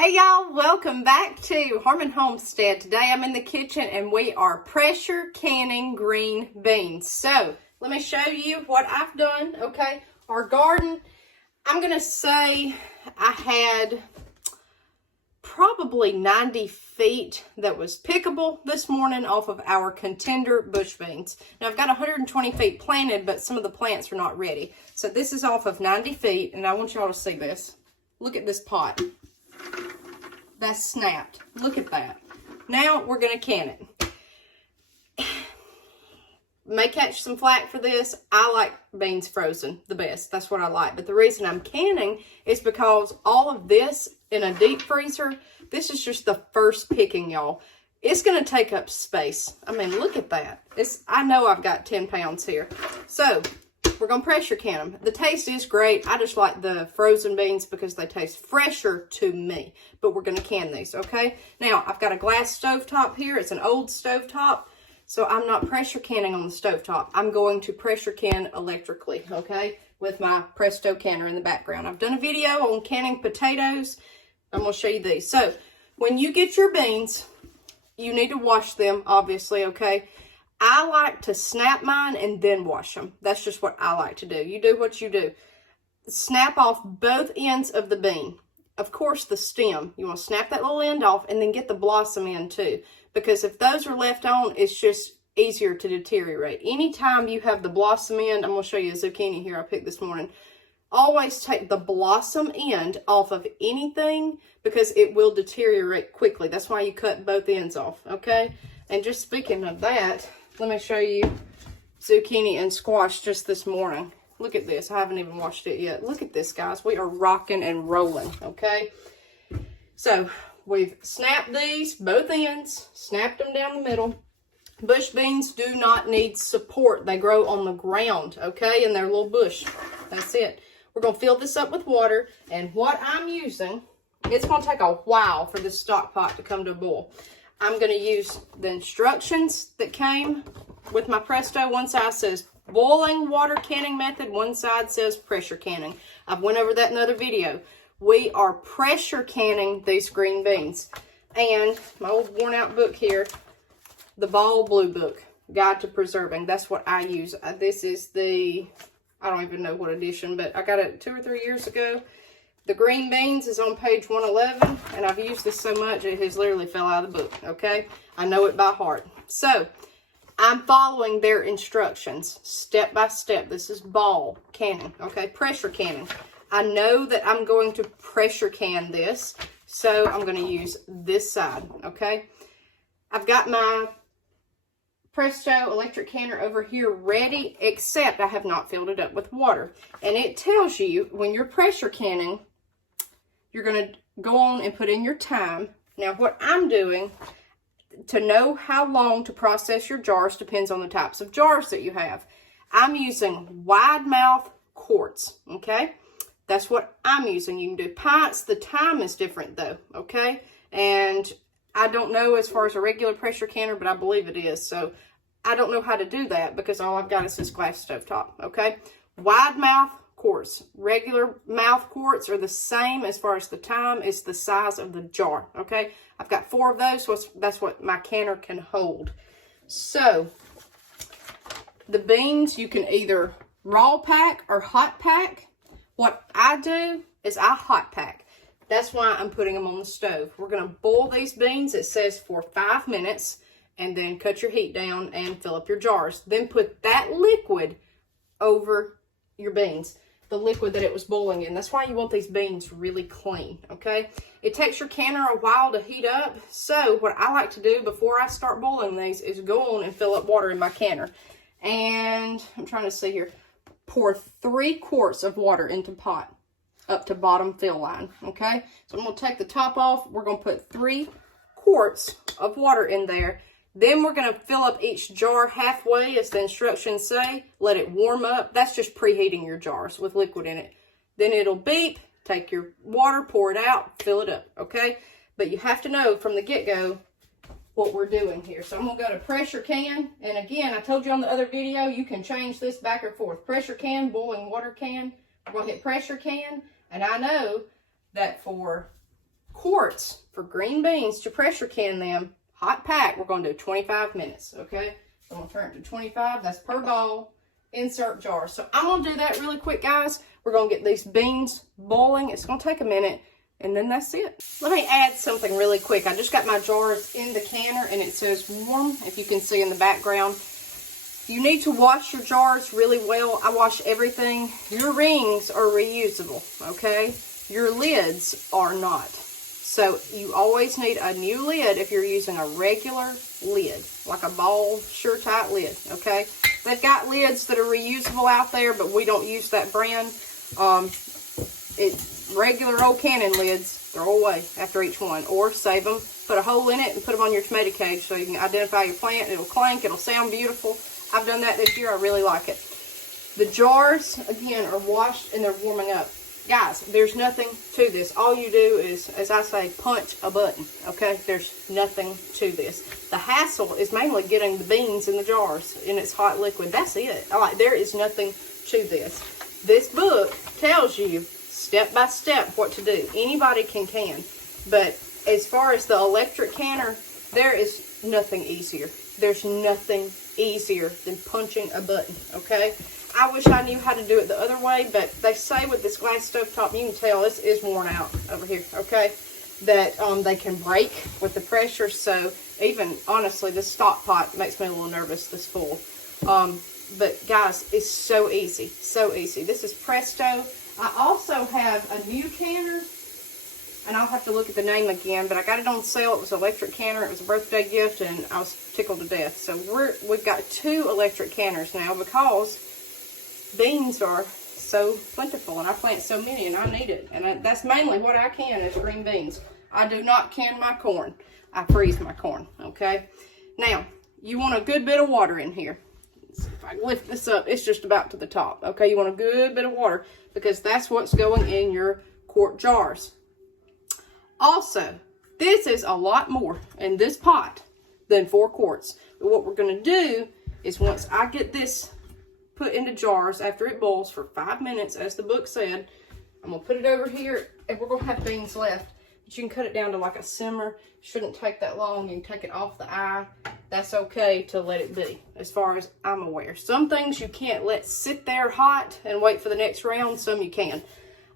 Hey y'all, welcome back to Harmon Homestead. Today I'm in the kitchen and we are pressure canning green beans. So let me show you what I've done. Okay, our garden, I'm gonna say I had probably 90 feet that was pickable this morning off of our contender bush beans. Now I've got 120 feet planted, but some of the plants are not ready. So this is off of 90 feet and I want y'all to see this. Look at this pot. That's snapped. Look at that. Now we're going to can it. May catch some flack for this. I like beans frozen the best. That's what I like. But the reason I'm canning is because all of this in a deep freezer, this is just the first picking, y'all. It's going to take up space. I mean, look at that. I know I've got 10 pounds here. So we're going to pressure can them. The taste is great. I just like the frozen beans because they taste fresher to me. But we're going to can these, okay? Now, I've got a glass stovetop here. It's an old stovetop. So I'm not pressure canning on the stovetop. I'm going to pressure can electrically, okay? With my Presto canner in the background. I've done a video on canning potatoes. I'm going to show you these. So, when you get your beans, you need to wash them, obviously, okay? I like to snap mine and then wash them. That's just what I like to do. You do what you do. Snap off both ends of the bean. Of course, the stem. You want to snap that little end off and then get the blossom in too. Because if those are left on, it's just easier to deteriorate. Anytime you have the blossom end, I'm going to show you a zucchini here I picked this morning. Always take the blossom end off of anything because it will deteriorate quickly. That's why you cut both ends off, okay? And just speaking of that, let me show you zucchini and squash just this morning. Look at this. I haven't even washed it yet. Look at this, guys. We are rocking and rolling, okay? So, we've snapped these, both ends, snapped them down the middle. Bush beans do not need support. They grow on the ground, okay, in their little bush. That's it. We're going to fill this up with water, and what I'm using, it's going to take a while for this stock pot to come to a boil. I'm going to use the instructions that came with my Presto. One side says boiling water canning method. One side says pressure canning. I've went over that in another video. We are pressure canning these green beans. And my old worn out book here, the Ball Blue Book, Guide to Preserving. That's what I use. This is the, I don't even know what edition, but I got it 2 or 3 years ago. The green beans is on page 111, and I've used this so much it has literally fell out of the book, okay? I know it by heart. So, I'm following their instructions step by step. This is ball canning, okay? Pressure canning. I know that I'm going to pressure can this, so I'm going to use this side, okay? I've got my Presto electric canner over here ready, except I have not filled it up with water. And it tells you when you're pressure canning, you're going to go on and put in your time. Now, what I'm doing to know how long to process your jars depends on the types of jars that you have. I'm using wide mouth quarts, okay? That's what I'm using. You can do pints. The time is different though, okay? And I don't know as far as a regular pressure canner, but I believe it is. So I don't know how to do that because all I've got is this glass stovetop, okay? Wide mouth quarts. Regular mouth quarts are the same as far as the time. It's the size of the jar, okay? I've got 4 of those, so that's what my canner can hold. So, the beans you can either raw pack or hot pack. What I do is I hot pack. That's why I'm putting them on the stove. We're going to boil these beans, it says, for 5 minutes, and then cut your heat down and fill up your jars. Then put that liquid over your beans. The liquid that it was boiling in. That's why you want these beans really clean, okay? It takes your canner a while to heat up. So what I like to do before I start boiling these is go on and fill up water in my canner. And I'm trying to see here. Pour 3 quarts of water into pot up to bottom fill line, okay? So I'm going to take the top off. We're going to put 3 quarts of water in there. Then we're going to fill up each jar halfway, as the instructions say. Let it warm up. That's just preheating your jars with liquid in it. Then it'll beep. Take your water, pour it out, fill it up, okay? But you have to know from the get-go what we're doing here. So I'm going to go to pressure can. And again, I told you on the other video, you can change this back and forth. Pressure can, boiling water can. We're going to hit pressure can. And I know that for quarts for green beans to pressure can them, hot pack, we're going to do 25 minutes, okay? So I'm going to turn it to 25. That's per bowl. Insert jar. So I'm going to do that really quick, guys. We're going to get these beans boiling. It's going to take a minute, and then that's it. Let me add something really quick. I just got my jars in the canner, and it says warm, if you can see in the background. You need to wash your jars really well. I wash everything. Your rings are reusable, okay? Your lids are not. So you always need a new lid if you're using a regular lid, like a ball, sure-tight lid, okay? They've got lids that are reusable out there, but we don't use that brand. Regular old Cannon lids, throw away after each one, or save them, put a hole in it, and put them on your tomato cage so you can identify your plant. It'll clank, it'll sound beautiful. I've done that this year. I really like it. The jars, again, are washed and they're warming up. Guys, there's nothing to this. All you do is, as I say, punch a button, okay? There's nothing to this. The hassle is mainly getting the beans in the jars in its hot liquid. That's it. There is nothing to this. This book tells you step by step what to do. Anybody can. But as far as the electric canner, there is nothing easier. There's nothing easier than punching a button, okay? I wish I knew how to do it the other way, but they say with this glass stovetop, you can tell this is worn out over here, okay? That they can break with the pressure. So even, honestly, this stock pot makes me a little nervous, this full. But guys, it's so easy, so easy. This is Presto. I also have a new canner, and I'll have to look at the name again, but I got it on sale. It was an electric canner. It was a birthday gift, and I was tickled to death. So we've got 2 electric canners now because beans are so plentiful, and I plant so many, and I need it. And that's mainly what I can is green beans. I do not can my corn. I freeze my corn, okay? Now, you want a good bit of water in here. So if I lift this up, it's just about to the top, okay? You want a good bit of water because that's what's going in your quart jars. Also, this is a lot more in this pot than 4 quarts. But what we're going to do is once I get this put into jars after it boils for 5 minutes, as the book said, I'm going to put it over here, and we're going to have beans left. But you can cut it down to like a simmer. Shouldn't take that long. You can take it off the eye. That's okay to let it be, as far as I'm aware. Some things you can't let sit there hot and wait for the next round. Some you can.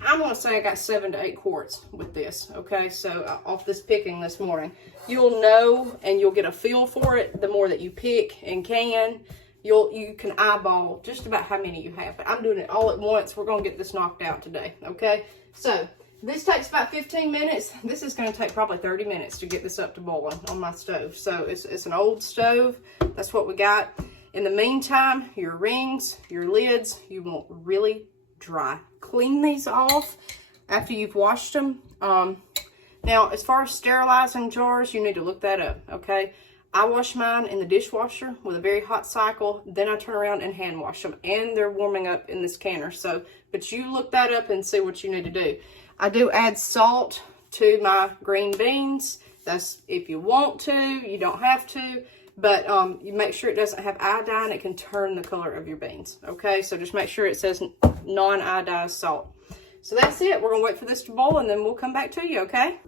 I'm going to say I got 7 to 8 quarts with this, okay? So off this picking this morning. You'll know and you'll get a feel for it the more that you pick and can. You can eyeball just about how many you have. But I'm doing it all at once. We're going to get this knocked out today, okay? So this takes about 15 minutes. This is going to take probably 30 minutes to get this up to boiling on my stove. So it's an old stove. That's what we got. In the meantime, your rings, your lids, you want really dry. Clean these off after you've washed them. Now, as far as sterilizing jars, you need to look that up, okay? I wash mine in the dishwasher with a very hot cycle. Then I turn around and hand wash them, and they're warming up in this canner. So, but you look that up and see what you need to do. I do add salt to my green beans. That's if you want to. You don't have to. But you make sure it doesn't have iodine. It can turn the color of your beans. Okay, so just make sure it says non-iodized salt. So that's it. We're going to wait for this to boil, and then we'll come back to you, okay?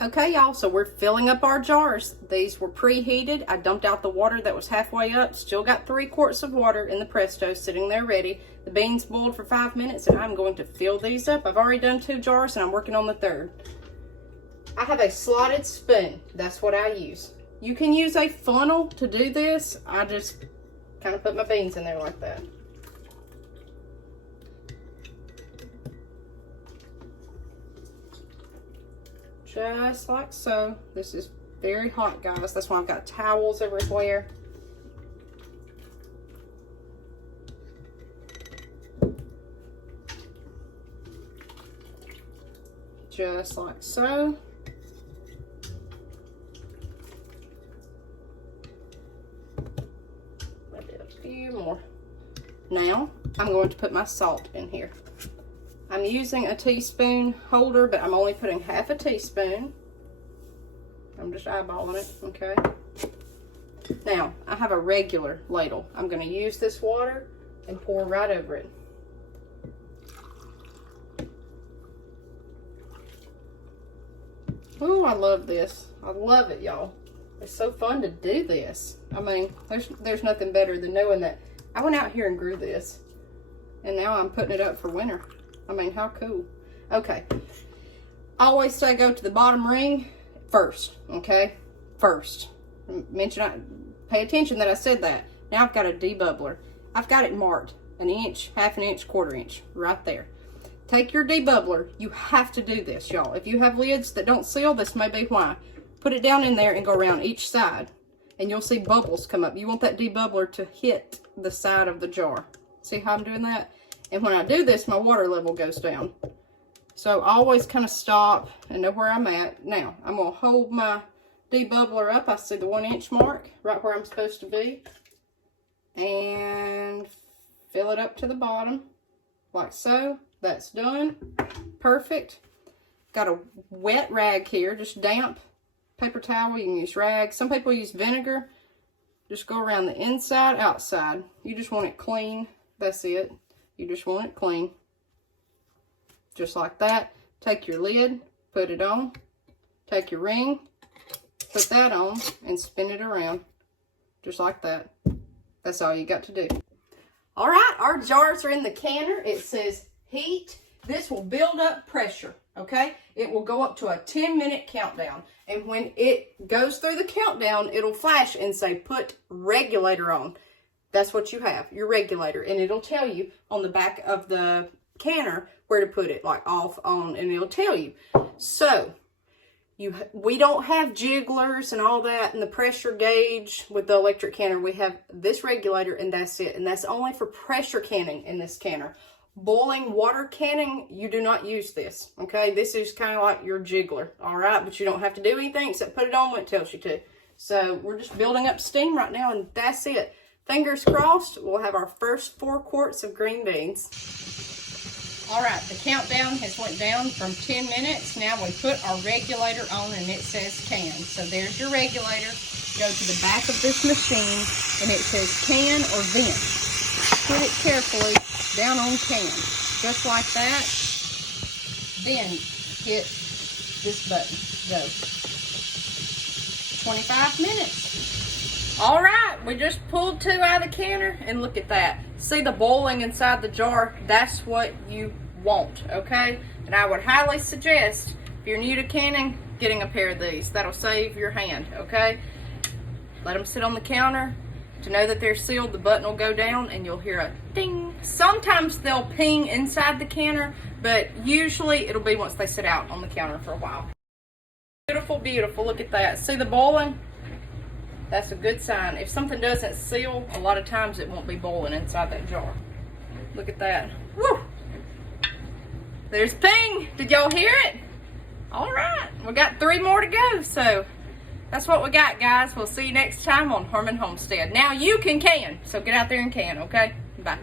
Okay, y'all, so we're filling up our jars. These were preheated. I dumped out the water that was halfway up. Still got 3 quarts of water in the Presto sitting there ready. The beans boiled for 5 minutes, and I'm going to fill these up. I've already done 2 jars, and I'm working on the 3rd. I have a slotted spoon. That's what I use. You can use a funnel to do this. I just kind of put my beans in there like that. Just like so. This is very hot, guys. That's why I've got towels everywhere. Just like so. Maybe a few more. Now, I'm going to put my salt in here. I'm using a teaspoon holder, but I'm only putting half a teaspoon. I'm just eyeballing it, okay? Now, I have a regular ladle. I'm going to use this water and pour right over it. Oh, I love this. I love it, y'all. It's so fun to do this. I mean, there's nothing better than knowing that I went out here and grew this. And now I'm putting it up for winter. I mean, how cool. Okay. I always say go to the bottom ring first, okay? First. Pay attention that I said that. Now I've got a debubbler. I've got it marked 1 inch, 1/2 inch, 1/4 inch, right there. Take your debubbler. You have to do this, y'all. If you have lids that don't seal, this may be why. Put it down in there and go around each side, and you'll see bubbles come up. You want that debubbler to hit the side of the jar. See how I'm doing that? And when I do this, my water level goes down. So I always kind of stop and know where I'm at. Now, I'm going to hold my debubbler up. I see the 1 inch mark right where I'm supposed to be. And fill it up to the bottom, like so. That's done. Perfect. Got a wet rag here, just damp paper towel. You can use rag. Some people use vinegar. Just go around the inside, outside. You just want it clean. That's it. You just want it clean. Just like that. Take your lid, put it on. Take your ring, put that on, and spin it around. Just like that. That's all you got to do. All right, our jars are in the canner. It says heat. This will build up pressure, okay? It will go up to a 10-minute countdown. And when it goes through the countdown, it'll flash and say, put regulator on. That's what you have, your regulator. And it'll tell you on the back of the canner where to put it, like off, on, and it'll tell you. So, we don't have jigglers and all that and the pressure gauge with the electric canner. We have this regulator and that's it. And that's only for pressure canning in this canner. Boiling water canning, you do not use this, okay? This is kind of like your jiggler, all right? But you don't have to do anything except put it on when it tells you to. So we're just building up steam right now, and that's it. Fingers crossed, we'll have our first 4 quarts of green beans. All right, the countdown has went down from 10 minutes. Now we put our regulator on, and it says can. So there's your regulator. Go to the back of this machine, and it says can or vent. Put it carefully down on can, just like that. Then hit this button. Go. 25 minutes. All right, we just pulled 2 out of the canner, and look at that. See the boiling inside the jar? That's what you want, okay? And I would highly suggest, if you're new to canning, getting a pair of these. That'll save your hand, okay? Let them sit on the counter. To know that they're sealed, the button will go down and you'll hear a ding. Sometimes they'll ping inside the canner, but usually it'll be once they sit out on the counter for a while. Beautiful, beautiful. Look at that. See the boiling? That's a good sign. If something doesn't seal, a lot of times it won't be boiling inside that jar. Look at that. Woo! There's ping. Did y'all hear it? All right. We got 3 more to go, so that's what we got, guys. We'll see you next time on Harmon Homestead. Now you can, so get out there and can, okay? Bye.